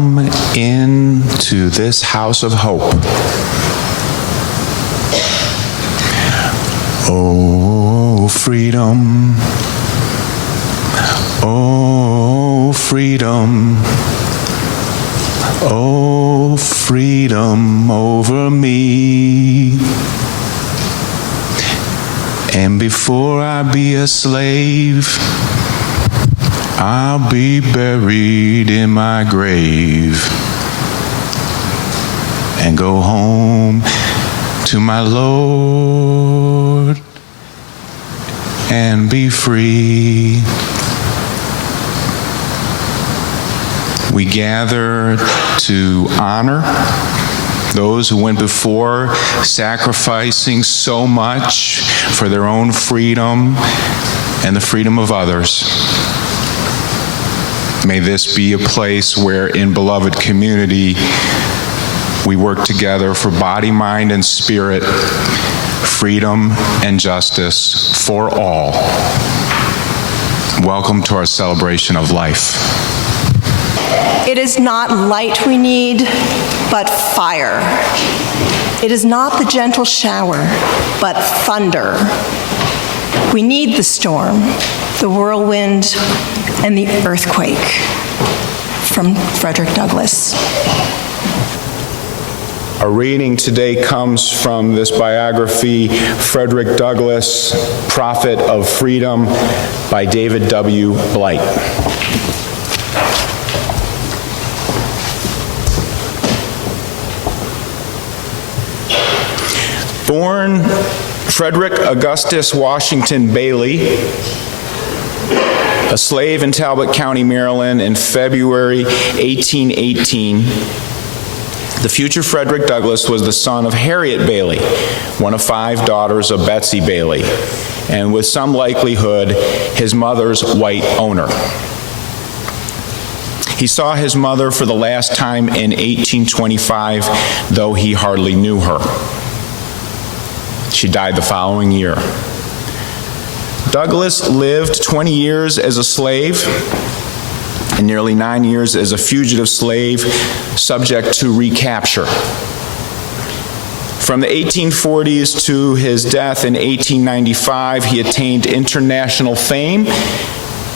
come into this house of hope. Oh, freedom. Oh, freedom. Oh, freedom over me. And before I be a slave, I'll be buried in my grave and go home to my Lord and be free. We gather to honor those who went before, sacrificing so much for their own freedom and the freedom of others. May this be a place where, in beloved community, we work together for body, mind, and spirit, freedom and justice for all. Welcome to our celebration of life. It is not light we need, but fire. It is not the gentle shower, but thunder. We need the storm, the whirlwind, and the earthquake. From Frederick Douglass. Our reading today comes from this biography, Frederick Douglass, Prophet of Freedom, by David W. Blight. Born Frederick Augustus Washington Bailey, a slave in Talbot County, Maryland, in February 1818, the future Frederick Douglass was the son of Harriet Bailey, one of 5 daughters of Betsy Bailey, and with some likelihood, his mother's white owner. He saw his mother for the last time in 1825, though he hardly knew her. She died the following year. Douglass lived 20 years as a slave and nearly 9 years as a fugitive slave, subject to recapture. From the 1840s to his death in 1895, he attained international fame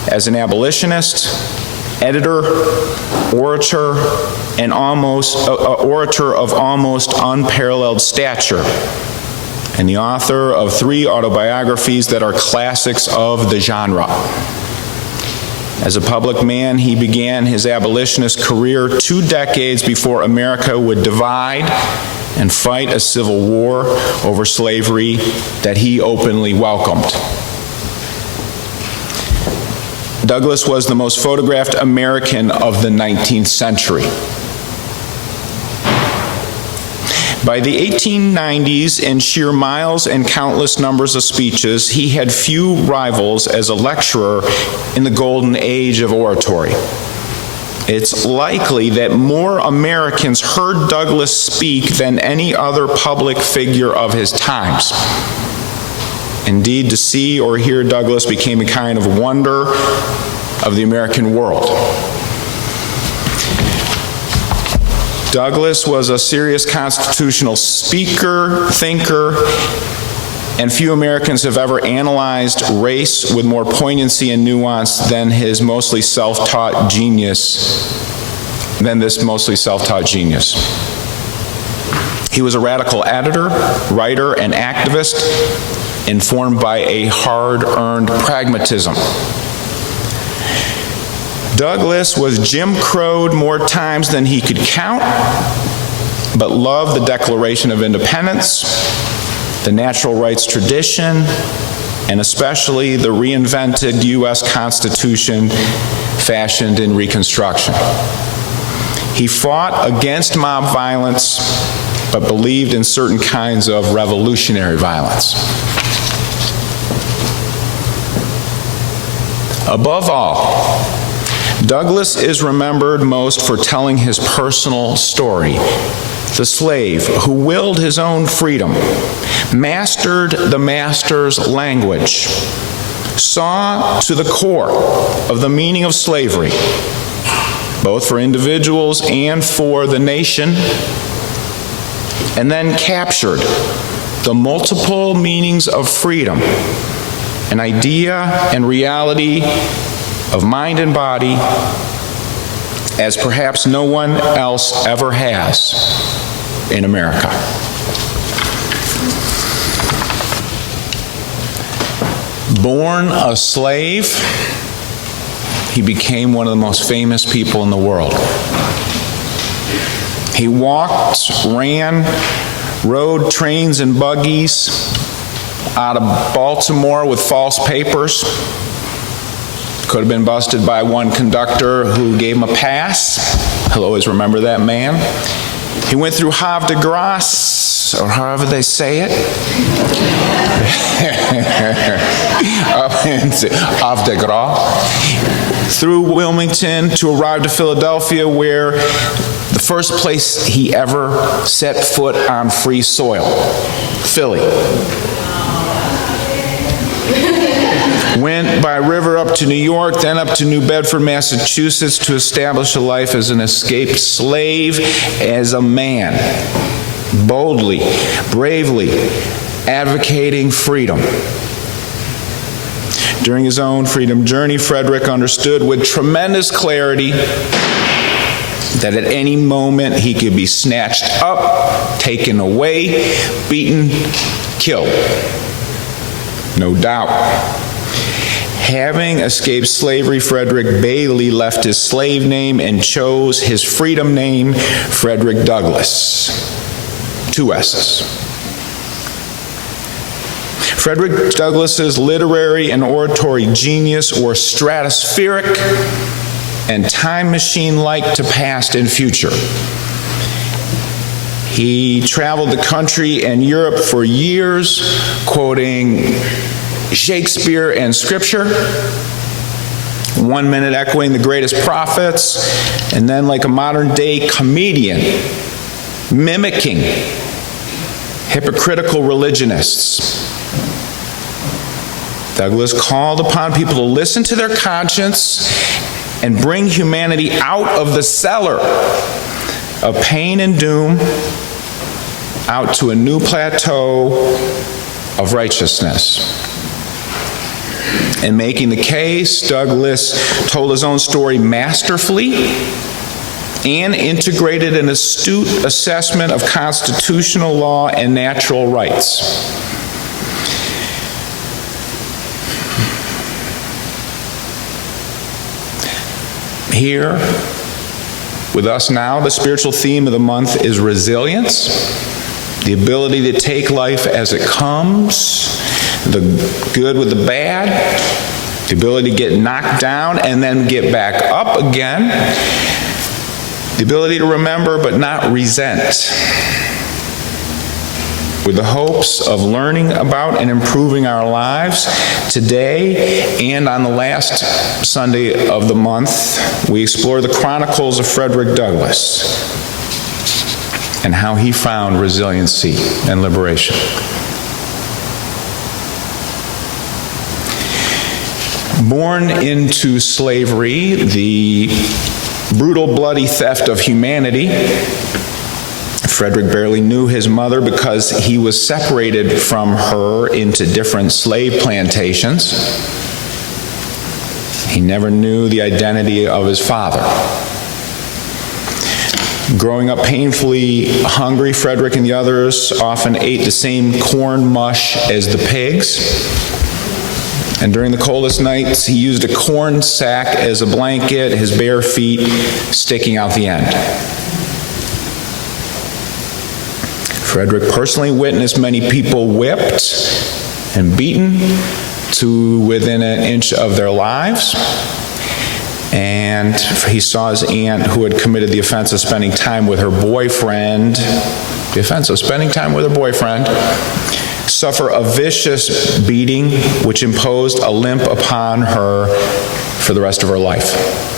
as an abolitionist, editor, orator, and orator of almost unparalleled stature, and the author of 3 autobiographies that are classics of the genre. As a public man, he began his abolitionist career 2 decades before America would divide and fight a civil war over slavery that he openly welcomed. Douglass was the most photographed American of the 19th century. By the 1890s, in sheer miles and countless numbers of speeches, he had few rivals as a lecturer in the golden age of oratory. It's likely that more Americans heard Douglass speak than any other public figure of his times. Indeed, to see or hear Douglass became a kind of wonder of the American world. Douglass was a serious constitutional speaker, thinker, and few Americans have ever analyzed race with more poignancy and nuance than his mostly self-taught genius, He was a radical editor, writer, and activist, informed by a hard-earned pragmatism. Douglass was Jim Crowed more times than he could count, but loved the Declaration of Independence, the natural rights tradition, and especially the reinvented U.S. Constitution fashioned in Reconstruction. He fought against mob violence, but believed in certain kinds of revolutionary violence. Above all, Douglass is remembered most for telling his personal story. The slave who willed his own freedom, mastered the master's language, saw to the core of the meaning of slavery, both for individuals and for the nation, and then captured the multiple meanings of freedom, an idea and reality of mind and body as perhaps no one else ever has in America. Born a slave, he became one of the most famous people in the world. He walked, ran, rode trains and buggies out of Baltimore with false papers. Could have been busted by one conductor who gave him a pass. I'll always remember that man. He went through Havre de Grace, or however they say it. Havre de Grace. Through Wilmington to arrive to Philadelphia, where the first place he ever set foot on free soil, Philly. Went by river up to New York, then up to New Bedford, Massachusetts, to establish a life as an escaped slave, as a man, boldly, bravely advocating freedom. During his own freedom journey, Frederick understood with tremendous clarity that at any moment he could be snatched up, taken away, beaten, killed. No doubt. Having escaped slavery, Frederick Bailey left his slave name and chose his freedom name, Frederick Douglass. 2 S's. Frederick Douglass's literary and oratory genius were stratospheric and time machine-like to past and future. He traveled the country and Europe for years, quoting Shakespeare and Scripture, 1 minute echoing the greatest prophets, and then like a modern-day comedian, mimicking hypocritical religionists. Douglass called upon people to listen to their conscience and bring humanity out of the cellar of pain and doom out to a new plateau of righteousness. In making the case, Douglass told his own story masterfully and integrated an astute assessment of constitutional law and natural rights. Here, with us now, the spiritual theme of the month is resilience, the ability to take life as it comes, the good with the bad, the ability to get knocked down and then get back up again, the ability to remember but not resent, with the hopes of learning about and improving our lives. Today and on the last Sunday of the month, we explore the Chronicles of Frederick Douglass and how he found resiliency and liberation. Born into slavery, the brutal, bloody theft of humanity, Frederick barely knew his mother because he was separated from her into different slave plantations. He never knew the identity of his father. Growing up painfully hungry, Frederick and the others often ate the same corn mush as the pigs. And during the coldest nights, he used a corn sack as a blanket, his bare feet sticking out the end. Frederick personally witnessed many people whipped and beaten to within an inch of their lives. And he saw his aunt, who had committed the offense of spending time with her boyfriend, suffer a vicious beating which imposed a limp upon her for the rest of her life.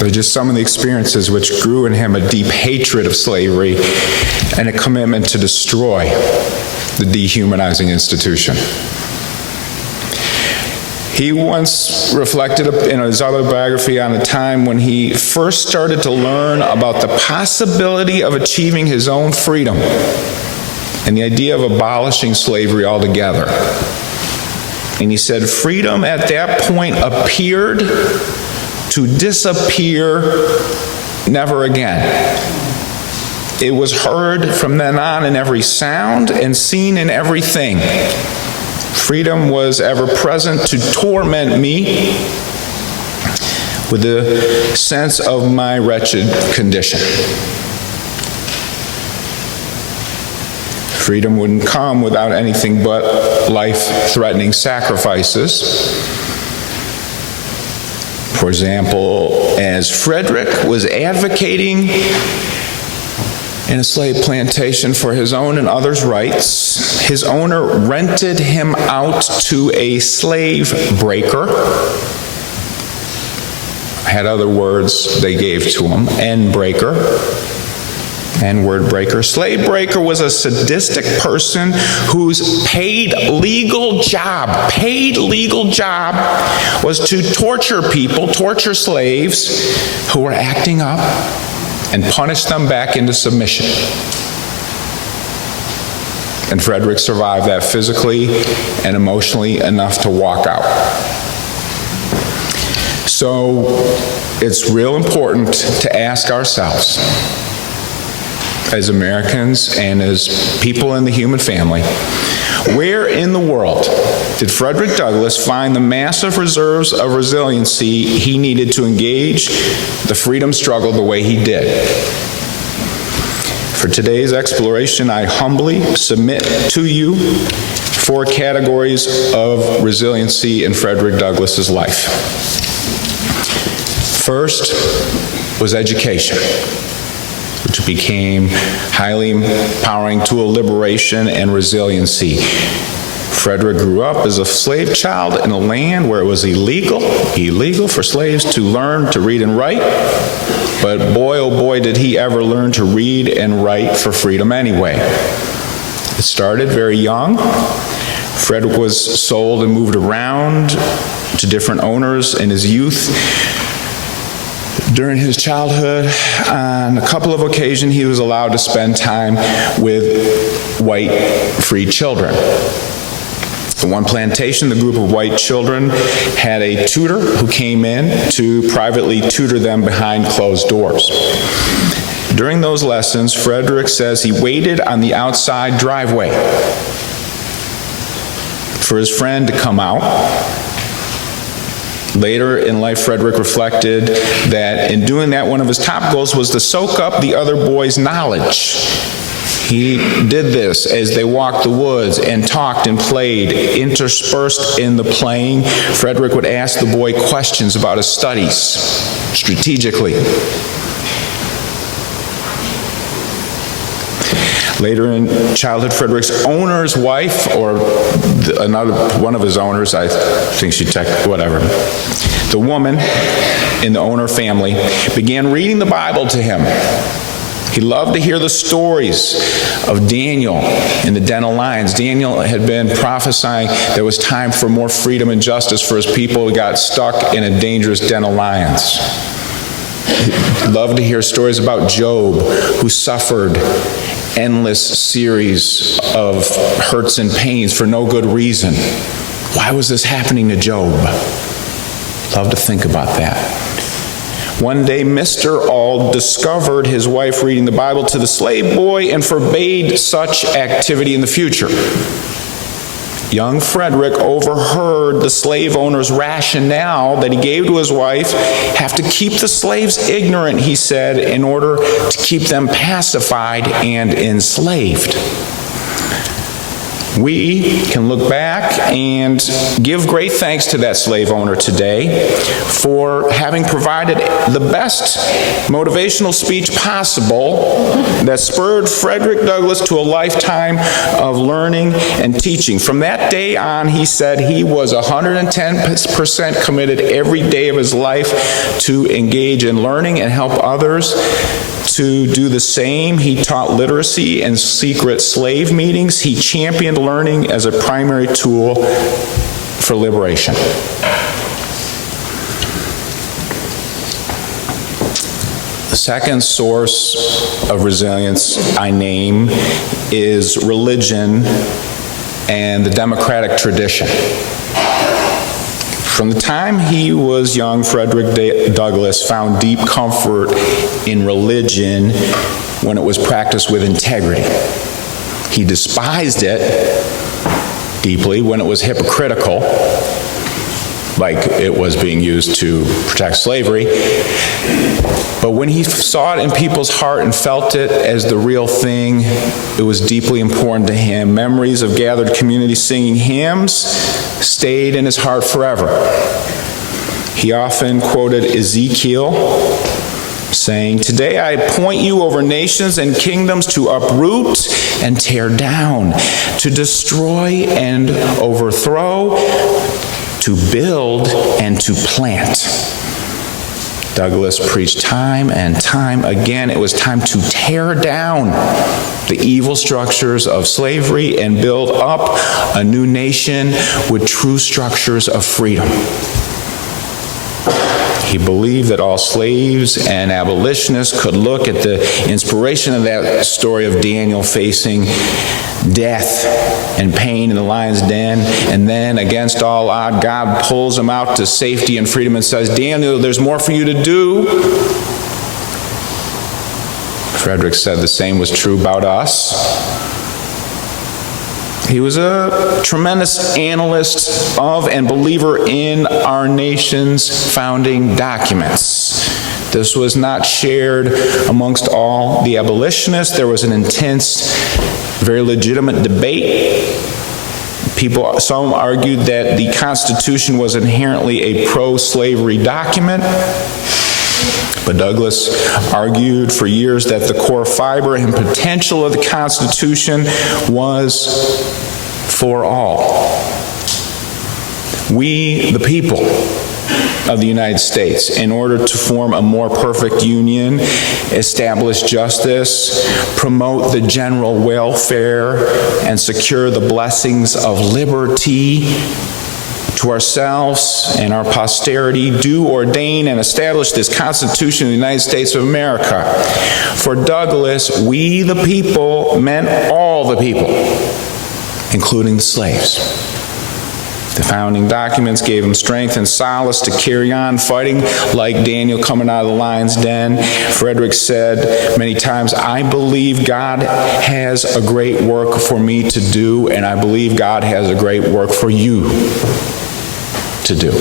They're just some of the experiences which grew in him a deep hatred of slavery and a commitment to destroy the dehumanizing institution. He once reflected in his autobiography on a time when he first started to learn about the possibility of achieving his own freedom and the idea of abolishing slavery altogether. And he said, freedom at that point appeared to disappear never again. It was heard from then on in every sound and seen in everything. Freedom was ever present to torment me with the sense of my wretched condition. Freedom wouldn't come without anything but life-threatening sacrifices. For example, as Frederick was advocating in a slave plantation for his own and others' rights, his owner rented him out to a slave breaker. Had other words they gave to him, N-breaker, N-word breaker. Slave breaker was a sadistic person whose paid legal job was to torture people, torture slaves who were acting up, and punish them back into submission. And Frederick survived that physically and emotionally enough to walk out. So it's real important to ask ourselves, as Americans and as people in the human family, where in the world did Frederick Douglass find the massive reserves of resiliency he needed to engage the freedom struggle the way he did? For today's exploration, I humbly submit to you 4 categories of resiliency in Frederick Douglass's life. First was education, which became highly empowering tool of liberation and resiliency. Frederick grew up as a slave child in a land where it was illegal for slaves to learn to read and write. But boy, oh boy, did he ever learn to read and write for freedom anyway. It started very young. Frederick was sold and moved around to different owners in his youth. During his childhood, on a couple of occasions, he was allowed to spend time with white free children. At one plantation, the group of white children had a tutor who came in to privately tutor them behind closed doors. During those lessons, Frederick says he waited on the outside driveway for his friend to come out. Later in life, Frederick reflected that in doing that, one of his top goals was to soak up the other boys' knowledge. He did this as they walked the woods and talked and played. Interspersed in the playing, Frederick would ask the boy questions about his studies, strategically. Later in childhood, Frederick's owner's wife, or one of his owners, I think she checked, whatever, the woman in the owner family, began reading the Bible to him. He loved to hear the stories of Daniel in the den of lions. Daniel had been prophesying there was time for more freedom and justice for his people who got stuck in a dangerous den of lions. He loved to hear stories about Job, who suffered endless series of hurts and pains for no good reason. Why was this happening to Job? Love to think about that. One day, Mr. Auld discovered his wife reading the Bible to the slave boy and forbade such activity in the future. Young Frederick overheard the slave owner's rationale that he gave to his wife: have to keep the slaves ignorant, he said, in order to keep them pacified and enslaved. We can look back and give great thanks to that slave owner today for having provided the best motivational speech possible that spurred Frederick Douglass to a lifetime of learning and teaching. From that day on, he said he was 110% committed every day of his life to engage in learning and help others to do the same. He taught literacy in secret slave meetings. He championed learning as a primary tool for liberation. The second source of resilience I name is religion and the democratic tradition. From the time he was young, Frederick Douglass found deep comfort in religion when it was practiced with integrity. He despised it deeply when it was hypocritical, like it was being used to protect slavery. But when he saw it in people's heart and felt it as the real thing, it was deeply important to him. Memories of gathered community singing hymns stayed in his heart forever. He often quoted Ezekiel, saying, "Today I appoint you over nations and kingdoms to uproot and tear down, to destroy and overthrow, to build and to plant." Douglass preached time and time again. It was time to tear down the evil structures of slavery and build up a new nation with true structures of freedom. He believed that all slaves and abolitionists could look at the inspiration of that story of Daniel facing death and pain in the lion's den, and then against all odds, God pulls him out to safety and freedom and says, "Daniel, there's more for you to do." Frederick said the same was true about us. He was a tremendous analyst of and believer in our nation's founding documents. This was not shared amongst all the abolitionists. There was an intense, very legitimate debate. Some argued that the Constitution was inherently a pro-slavery document. But Douglass argued for years that the core fiber and potential of the Constitution was for all. We, the people of the United States, in order to form a more perfect union, establish justice, promote the general welfare, and secure the blessings of liberty to ourselves and our posterity, do ordain and establish this Constitution of the United States of America. For Douglass, we the people meant all the people, including the slaves. The founding documents gave him strength and solace to carry on fighting like Daniel coming out of the lion's den. Frederick said many times, "I believe God has a great work for me to do, and I believe God has a great work for you to do."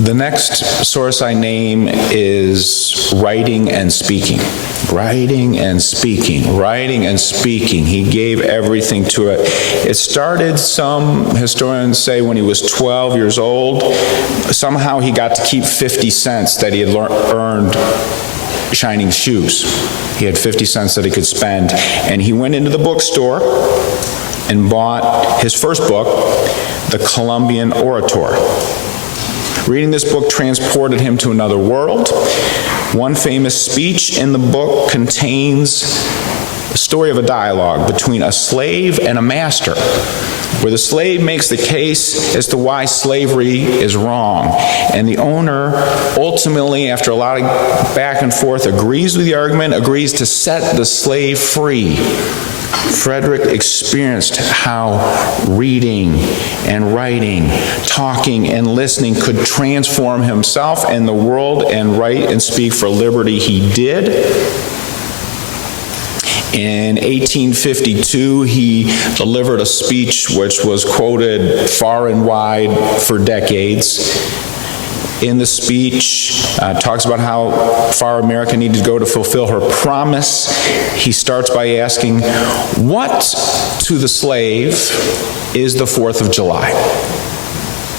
The next source I name is writing and speaking. Writing and speaking, writing and speaking. He gave everything to it. It started, some historians say, when he was 12 years old. Somehow he got to keep 50 cents that he had earned shining shoes. He had 50 cents that he could spend, and he went into the bookstore and bought his first book, The Columbian Orator. Reading this book transported him to another world. One famous speech in the book contains a story of a dialogue between a slave and a master, where the slave makes the case as to why slavery is wrong, and the owner ultimately, after a lot of back and forth, agrees with the argument, agrees to set the slave free. Frederick experienced how reading and writing, talking and listening could transform himself and the world, and write and speak for liberty he did. In 1852, he delivered a speech which was quoted far and wide for decades. in the speech, talks about how far America needed to go to fulfill her promise. He starts by asking, what to the slave is the 4th of July?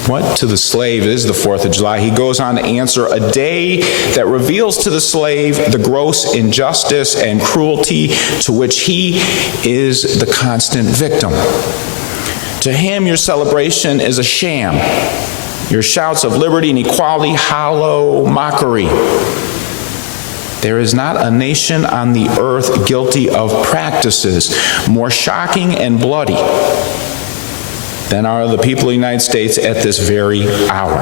What to the slave is the 4th of July? He goes on to answer, a day that reveals to the slave the gross injustice and cruelty to which he is the constant victim. To him, your celebration is a sham. Your shouts of liberty and equality, hollow mockery. There is not a nation on the earth guilty of practices more shocking and bloody than are the people of the United States at this very hour.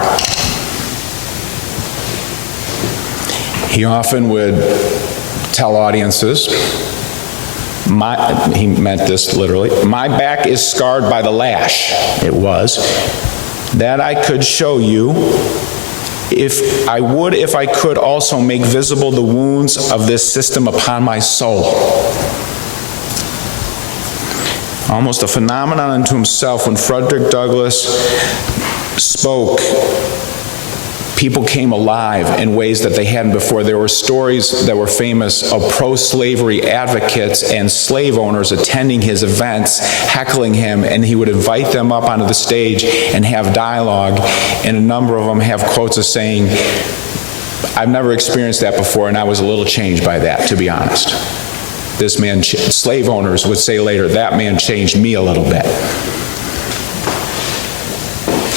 He often would tell audiences, he meant this literally, my back is scarred by the lash, it was, that I could show you, if I could also make visible the wounds of this system upon my soul. Almost a phenomenon unto himself, when Frederick Douglass spoke, people came alive in ways that they hadn't before. There were stories that were famous of pro-slavery advocates and slave owners attending his events, heckling him, and he would invite them up onto the stage and have dialogue, and a number of them have quotes of saying, I've never experienced that before, and I was a little changed by that, to be honest. This man, slave owners would say later, that man changed me a little bit.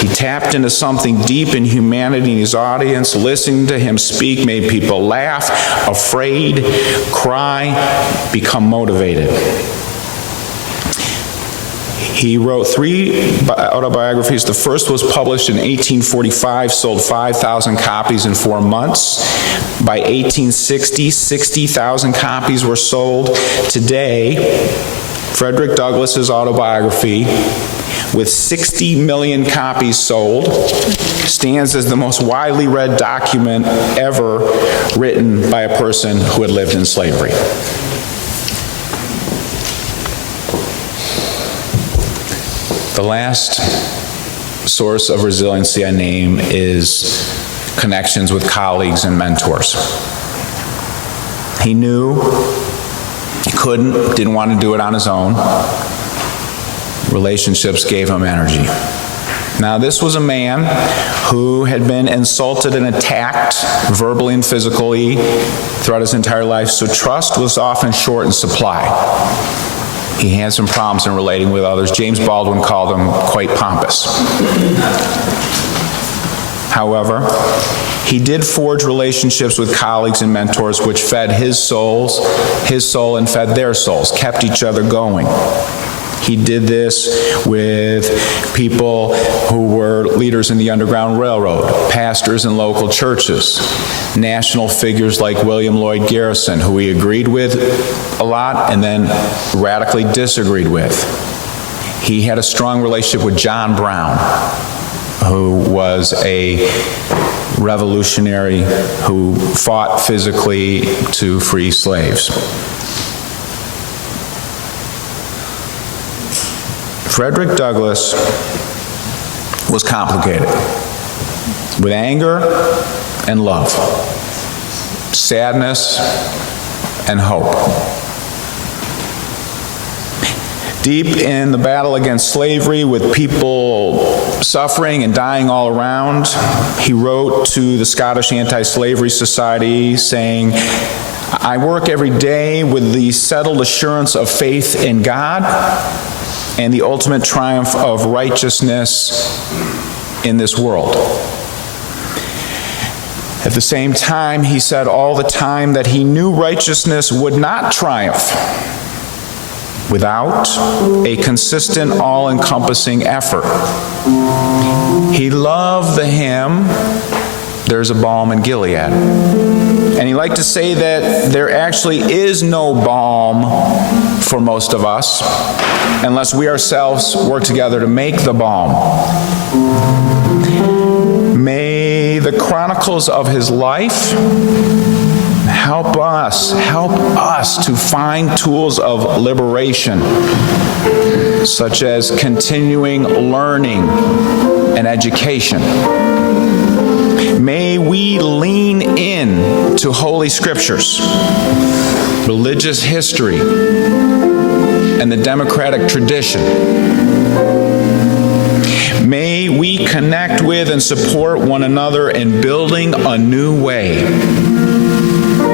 He tapped into something deep in humanity in his audience. Listening to him speak made people laugh, afraid, cry, become motivated. He wrote 3 autobiographies. The first was published in 1845, sold 5,000 copies in 4 months. By 1860, 60,000 copies were sold. Today, Frederick Douglass's autobiography, with 60 million copies sold, stands as the most widely read document ever written by a person who had lived in slavery. The last source of resiliency I name is connections with colleagues and mentors. He knew he didn't want to do it on his own. Relationships gave him energy. Now, this was a man who had been insulted and attacked verbally and physically throughout his entire life, so trust was often short in supply. He had some problems in relating with others. James Baldwin called him quite pompous. However, he did forge relationships with colleagues and mentors which fed his soul and fed their souls, kept each other going. He did this with people who were leaders in the Underground Railroad, pastors in local churches, national figures like William Lloyd Garrison, who he agreed with a lot and then radically disagreed with. He had a strong relationship with John Brown, who was a revolutionary who fought physically to free slaves. Frederick Douglass was complicated, with anger and love, sadness and hope. Deep in the battle against slavery, with people suffering and dying all around, he wrote to the Scottish Anti-Slavery Society saying, I work every day with the settled assurance of faith in God and the ultimate triumph of righteousness in this world. At the same time, he said all the time that he knew righteousness would not triumph without a consistent, all-encompassing effort. He loved the hymn, There's a Balm in Gilead. And he liked to say that there actually is no balm for most of us unless we ourselves work together to make the balm. May the chronicles of his life help us to find tools of liberation, such as continuing learning and education. May we lean in to Holy Scriptures, religious history, and the democratic tradition. May we connect with and support one another in building a new way.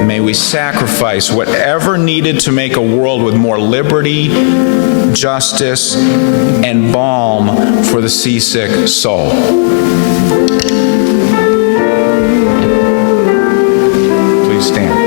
May we sacrifice whatever needed to make a world with more liberty, justice, and balm for the seasick soul. Please stand.